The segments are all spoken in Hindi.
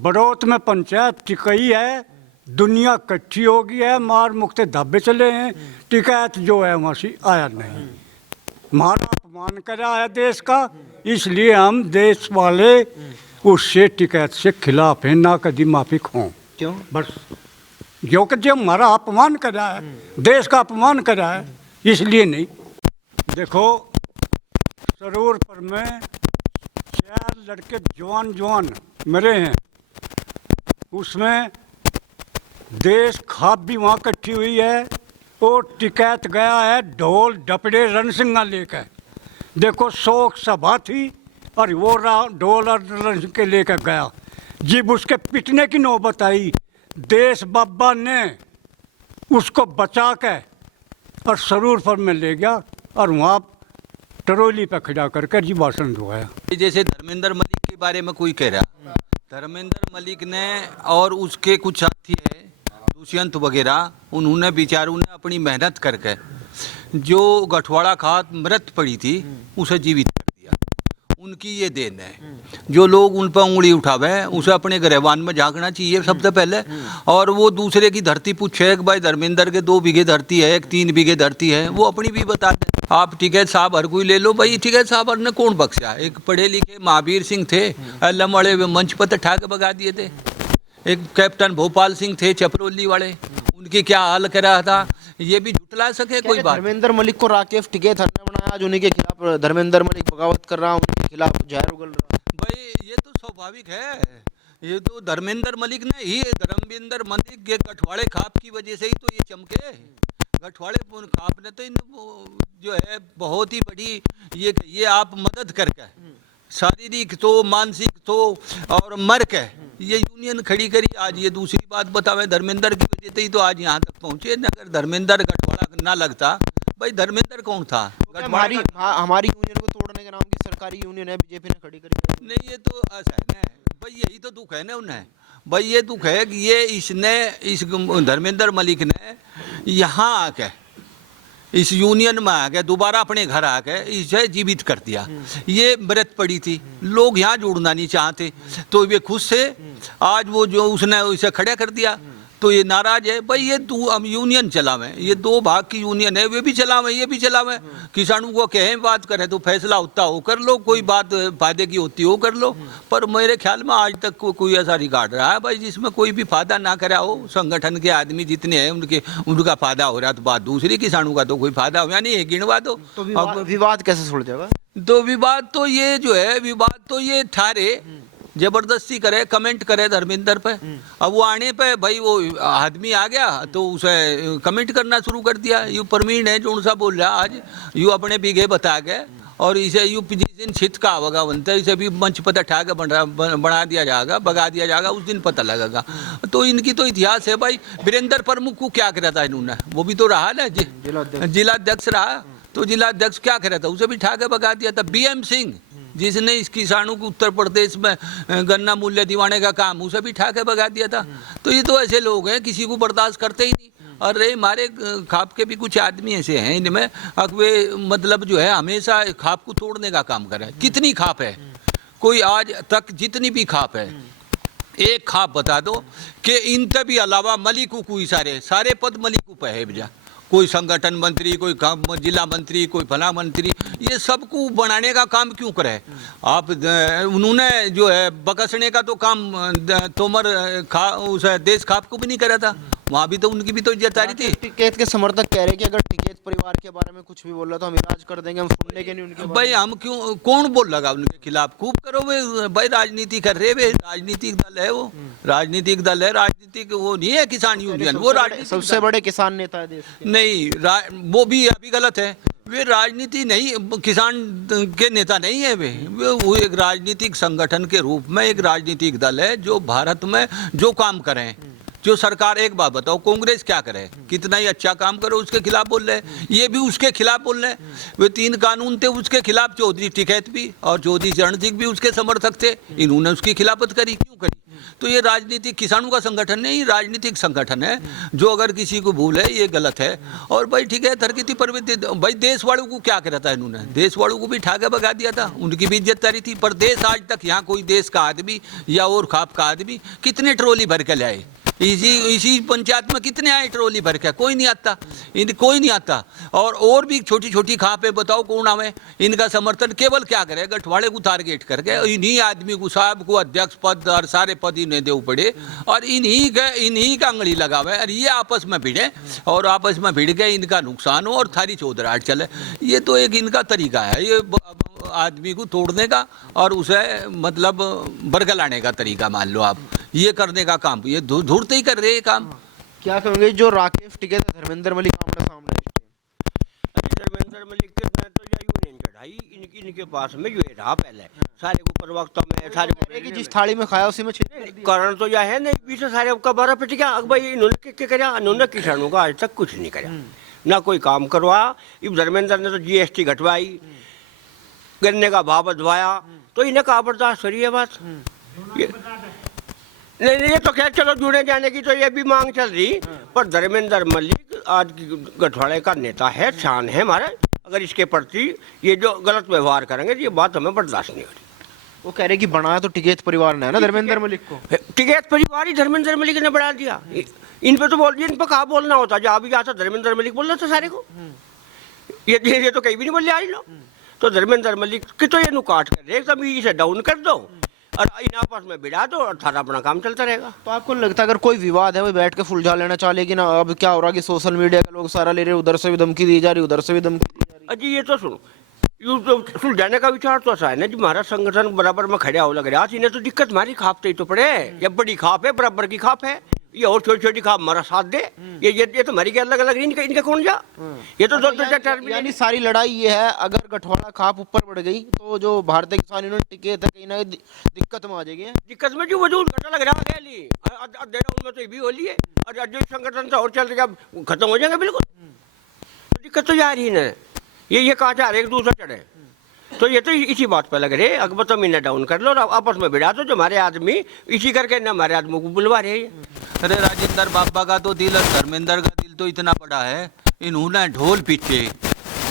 बड़ौत में पंचायत टिकई है, दुनिया इकट्ठी हो गई है, मार मुक्ते धाबे चले हैं, टिकैत जो है वहाँ से आया नहीं। हमारा अपमान करा है देश का, इसलिए हम देश वाले उससे टिकैत से खिलाफ हैं, ना कभी माफी हों। क्यों? बस क्योंकि जो हमारा अपमान करा है, देश का अपमान करा है, इसलिए नहीं। देखो सरूरपुर में 4 लड़के जवान मरे हैं, उसमें देश खाप भी वहाँ इकट्ठी हुई है और टिकैत गया है ढोल डपड़े रणसिंगा लेकर। देखो शोक सभा थी और वो ढोल और रणसिंह के लेकर गया। जब उसके पिटने की नौबत आई, देश बाबा ने उसको बचा के और सरूरपुर में ले गया और वहाँ ट्रोली पे खड़ा करके जी भाषण दुआया। जैसे धर्मेंद्र मलिक के बारे में कोई कह रहा, धर्मेंद्र मलिक ने और उसके कुछ साथी है दुष्यंत वगैरह, उन्होंने बेचारों ने अपनी मेहनत करके जो गठवाड़ा खात मृत पड़ी थी उसे जीवित कर दिया। उनकी ये देन है। जो लोग उन पर उंगली उठावे उसे अपने गिरबान में झांकना चाहिए सबसे पहले, और वो दूसरे की धरती पूछे कि भाई धर्मेंद्र के 2 बीघे धरती है, 3 बीघे धरती है, वो अपनी भी बता दें। आप टिकैत साहब हर कोई ले लो भाई, टिकैत साहब ने कौन बख्शा? एक पढ़े लिखे महावीर सिंह थे, अल्लम वाले मंच पर ठा के भगा दिए थे। एक कैप्टन भोपाल सिंह थे चपरोली वाले, उनकी क्या हाल कर रहा था, ये भी जुटला सके कोई बात? धर्मेंद्र मलिक को राकेश टिकैत ने बनाया, आज उन्हीं के खिलाफ धर्मेंद्र मलिक बगावत कर रहा, उनके खिलाफ जहर उगल रहा। भाई ये तो स्वाभाविक है, ये तो धर्मेंद्र मलिक ने ही, धर्मेंद्र मलिक के गठवाड़े खाप की वजह से ही तो ये चमके। गठवाड़े खाप ने तो इन जो है बहुत ही बड़ी ये आप मदद करके शारीरिक तो मानसिक तो और मर के ये यूनियन खड़ी करी। आज ये दूसरी बात बतावे, धर्मेंद्र की वजह से ही तो आज यहाँ तक पहुँचे। अगर धर्मेंद्र गठवाड़ा ना लगता, भाई धर्मेंद्र कौन था? हमारी यूनियन को तोड़ने के नाम की सरकारी यूनियन है, बीजेपी ने खड़ी करी। नहीं, ये तो ऐसा है ना भाई, यही तो दुख है ना उन्हें। भाई ये दुख है कि ये इस धर्मेंद्र मलिक ने यहाँ आके इस यूनियन में आके दोबारा अपने घर आके इसे जीवित कर दिया। ये मृत पड़ी थी, लोग यहाँ जुड़ना नहीं चाहते, तो वे खुश थे। आज वो जो उसने इसे खड़ा कर दिया तो ये नाराज है। भाई ये तू हम यूनियन चलावें, ये 2 भाग की यूनियन है, वे भी चलावें ये भी चलावें। किसानों को कहें बात करें तो फैसला होता हो कर लो, कोई बात फायदे की होती हो कर लो। पर मेरे ख्याल में आज तक कोई ऐसा रिकॉर्ड रहा है भाई जिसमें कोई भी फायदा ना करा हो। संगठन के आदमी जितने हैं उनका फायदा हो रहा, तो बात दूसरी, किसानों का तो कोई फायदा हो नहीं है, गिनवा दो। तो विवाद कैसे सुलझेगा? तो विवाद तो ये जो है, विवाद तो ये ठारे जबरदस्ती करे, कमेंट करे धर्मेंद्र पे। अब वो आने पे भाई वो आदमी आ गया तो उसे कमेंट करना शुरू कर दिया। यू परमीन है जो सा बोल रहा आज, यू अपने बीघे बता के और इसे यू जिस दिन छित का होगा बनता है, इसे भी मंच पता ठा के बना दिया जाएगा, भगा दिया जाएगा, उस दिन पता लगेगा। तो इनकी तो इतिहास है भाई। वीरेंद्र प्रमुख को क्या करा था इन्होंने? वो भी तो रहा ना जिलाध्यक्ष रहा, तो जिलाध्यक्ष क्या करा था? उसे भी ठा के भगा दिया था। BM सिंह जिसने इस किसानों को उत्तर प्रदेश में गन्ना मूल्य दिवाने का काम, उसे भी ठा के भगा दिया था। तो ये तो ऐसे लोग हैं, किसी को बर्दाश्त करते ही नहीं। और हमारे खाप के भी कुछ आदमी ऐसे हैं इनमें, वे मतलब जो है हमेशा खाप को तोड़ने का काम कर रहे हैं। कितनी खाप है? कोई आज तक जितनी भी खाप है, एक खाप बता दो कि इन भी अलावा मलिकू को सारे पद मलिकू पे है भैया। कोई संगठन मंत्री, कोई जिला मंत्री, कोई फला मंत्री, ये सबको बनाने का काम क्यों करे आप? उन्होंने जो है बकसने का तो काम तोमर उस देश खाप को भी नहीं करा था, वहाँ भी तो उनकी भी तो इज्जत आ रही थी। टिकैत के समर्थक कह रहे हैं कि अगर टिकैत परिवार के बारे में कुछ भी बोल रहा तो हम इलाज कर देंगे, हम सुनने के नहीं उनके। भाई हम क्यों, कौन बोल लगा उनके खिलाफ? खूब करो भाई, राजनीति कर रहे वे, राजनीतिक दल है वो, राजनीतिक दल है, राजनीतिक वो नहीं है किसान यूनियन। वो सबसे बड़े किसान नेता है देश के। नहीं, वो भी अभी गलत है। वे राजनीति नहीं, किसान के नेता नहीं है वे वो एक राजनीतिक संगठन के रूप में एक राजनीतिक दल है जो भारत में जो काम करें, जो सरकार। एक बात बताओ, कांग्रेस क्या करे? कितना ही अच्छा काम करो उसके खिलाफ बोल रहे, ये भी उसके खिलाफ बोल रहे। वे 3 कानून थे उसके खिलाफ, चौधरी टिकैत भी और चौधरी चरण सिंह भी उसके समर्थक थे। इन्होंने उसकी खिलाफत करी, क्यों करी? तो ये राजनीतिक किसानों का संगठन नहीं, राजनीतिक संगठन है जो अगर किसी को भूल है ये गलत है। और भाई ठीक है, धरती प्रवृत्ति, भाई देश वालों को क्या करा था इन्होंने, देश वालों को भी ठाके भगा दिया था, उनकी भी इज्जत तारी थी। पर देश आज तक यहाँ कोई देश का आदमी या और खाप का आदमी कितने ट्रॉली भर के लाए, इसी पंचायत में कितने आए ट्रॉली भर के, कोई नहीं आता, कोई नहीं आता। और भी छोटी छोटी खाप है, बताओ कौन आवे, इनका समर्थन केवल क्या करे, गठवाड़े को टारगेट करके इन्हीं आदमी को, साहब को अध्यक्ष पद और सारे पद इन्हें दे पड़े और इन्हीं का अंगड़ी लगावे और ये आपस में भिड़े और आपस में भिड़ के इनका नुकसान हो और थारी चौधराहट चले। ये तो एक इनका तरीका है, ये आदमी को तोड़ने का और उसे मतलब बरगलाने का तरीका मान लो आप, ये करने का काम, ये धूर्त ही कर रहे हैं काम। क्या कहोगे जो राकेश टिकैत धर्मेंद्र मलिक आमने सामने धर्मेंद्र मलिक के मैं तो या यूं नहीं चढ़ाई, इनके पास में जो है रहा पहले सारे को प्रवक्ता में सारे को कि जिस थाली में खाया उसी में छिल कारण तो यह है नहीं, पीछे सारे का बारह पिट गया। अब भाई इन्होंने क्या करा, इन्होंने किसानों का आज तक कुछ नहीं करा, ना कोई काम करवा। इब धर्मेंद्र ने तो जीएसटी घटवाई, गन्ने का भाव बढ़वाया, तो इन्हें कहा बर्दाश्त करी है बात। नहीं ये तो खैर चलो जुड़े जाने की तो ये भी मांग चल रही, पर धर्मेंद्र मलिक आज गठवाड़े का नेता है, शान है हमारा। अगर इसके प्रति ये जो गलत व्यवहार करेंगे ये बात हमें बर्दाश्त नहीं हो रही। वो कह रहे कि बनाया तो टिकैत परिवार ने है ना धर्मेंद्र मलिक को, टिकैत परिवार ही धर्मेंद्र मलिक ने बढ़ा दिया। इन पे तो बोल दिया, इन पे कहा बोलना होता, जो अभी आता धर्मेंद्र मलिक बोल रहा था सारे को, ये तो कहीं भी नहीं बोल रहे लोग। तो धर्मेंद्र मलिक की तो ये नुकाट कर रहे, एकदम इसे डाउन कर दो और इन आपस में बिड़ा दो और थारा अपना काम चलता रहेगा। तो आपको लगता है अगर कोई विवाद है वो बैठ के सुलझा लेना चाहे कि ना, अब क्या हो रहा है कि सोशल मीडिया के लोग सारा ले रहे, उधर से भी धमकी दी जा रही, उधर से भी धमकी दी जा रही। अजी ये तो सुनो, यूँ तो सुलझाने का विचार तो ऐसा है ना जी, हमारा संगठन बराबर में खड़ा हो लग रहा है। इन्हें तो दिक्कत हमारी खाप ही तो पड़े, ये बड़ी खाप है, बराबर की खाप है, ये और छोटी छोटी खाप हमारा साथ दे, ये तो हमारी क्या अलग अलग नहीं, इनका कौन जा, ये तो दो यानी सारी लड़ाई ये है, अगर गठवाड़ा खाप ऊपर बढ़ गई तो जो भारतीय किसान यूनियन टिकैत है कहीं ना दिक्कत में आ जाएगी। दिक्कत में जो वजूद घटा लग रहा है ली उनमें तो ये भी हो लिए और जो संगठन से और चल रहा खत्म हो जाएंगे बिल्कुल। तो दिक्कत तो जा रही है ना, ये कहा चाह रहे एक दूसरा चढ़े, तो ये तो इसी बात पे लग रहे। अकबर तो महीना डाउन कर लो और आपस में बिड़ा दो, जो हमारे आदमी इसी करके ना हमारे आदमी को बुलवा रहे हैं। अरे राजेंद्र बाबा का तो दिल और धर्मेंद्र का दिल तो इतना बड़ा है, इन्होंने ढोल पीटे,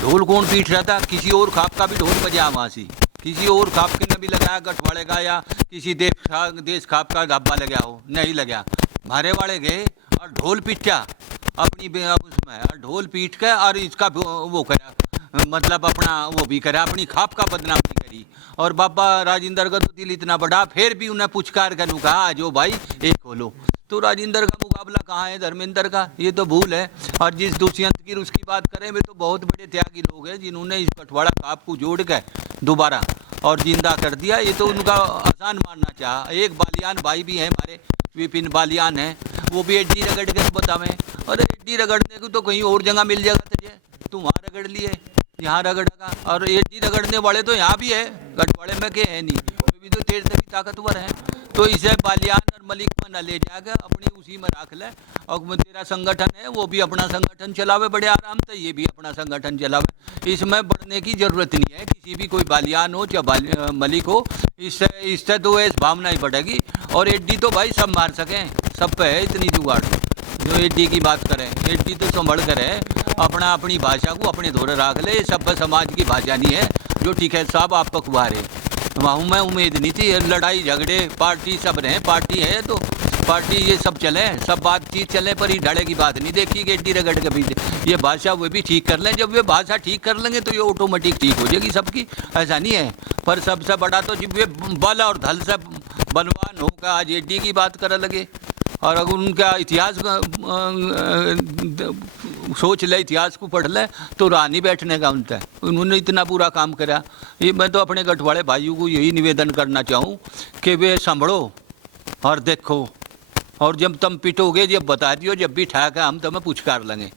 ढोल कौन पीट रहा था, किसी और खाप का भी ढोल बजा वहाँ से, किसी और खाप के ने भी लगाया गठवाड़े का या किसी देश खाप का धब्बा लगा हो, नहीं लगा, मारे वाले गए और ढोल पीटा अपनी उसमें, ढोल पीट के और इसका वो करा, मतलब अपना वो भी करा, अपनी खाप का बदनामी करी। और बाबा राजेंद्र का तो दिल इतना बड़ा, फिर भी उन्हें पुचकार कर कहा आ जाओ भाई एक खोलो। तो राजेंद्र का मुकाबला कहाँ है धर्मेंद्र का, ये तो भूल है। और जिस दुष्यंत की उसकी बात करें, वे तो बहुत बड़े त्यागी लोग हैं जिन्होंने इस गठवाड़ा खाप को जोड़ के दोबारा और जिंदा कर दिया। ये तो उनका आसान मानना चाहा। एक बालियान भाई भी है हमारे, विपिन बालियान है, वो भी एड्डी रगड़ के बतावे, और एड्डी रगड़ने को तो कहीं और जगह मिल जाएगा तुझे, तुम वहाँ रगड़ लिए, यहाँ रगड़ेगा। और एड्डी रगड़ने वाले तो यहाँ भी है, गठवाड़े में के है नहीं, वो भी तो तेरे से भी ताकतवर है। तो इसे बालियान और मलिक में न ले जाकर अपनी उसी में रख ले, और तेरा संगठन है वो भी अपना संगठन चलावे बड़े आराम से, ये भी अपना संगठन चलावे। इसमें बढ़ने की जरूरत नहीं है, किसी भी कोई बालियान हो चाहे मलिक हो, इससे तो इस भावना ही बढ़ेगी। और एड्डी तो भाई सब मार सकें, सब पे है इतनी जुगाड़। जो एड्डी की बात करें, एड्डी तो संभल कर है, अपना अपनी भाषा को अपने धोरे रख ले, सभ्य समाज की भाषा नहीं है जो ठीक है साहब आप पखवारे। वहाँ में उम्मीद नहीं थी, लड़ाई झगड़े पार्टी सब रहे, पार्टी है तो पार्टी ये सब चले, सब बातचीत चले, पर ही ढाड़े की बात नहीं देखी कि एड्डी रगड़ के पीछे। ये भाषा वे भी ठीक कर लें, जब वे भाषा ठीक कर लेंगे तो ये ऑटोमेटिक ठीक हो जाएगी सबकी, ऐसा नहीं है। पर सबसे बड़ा तो जब वे बल और धल से बलवान होगा, आज एड्डी की बात करने लगे। और अगर उनका इतिहास सोच ले, इतिहास को पढ़ ले, तो राह नहीं बैठने का उनका। उन्होंने इतना पूरा काम करा। ये मैं तो अपने गठवाड़े भाइयों को यही निवेदन करना चाहूँ कि वे संभलो और देखो, और जब तुम पिटोगे जब बता दियो, जब भी ठाक है हम तुम्हें पुचकार लेंगे।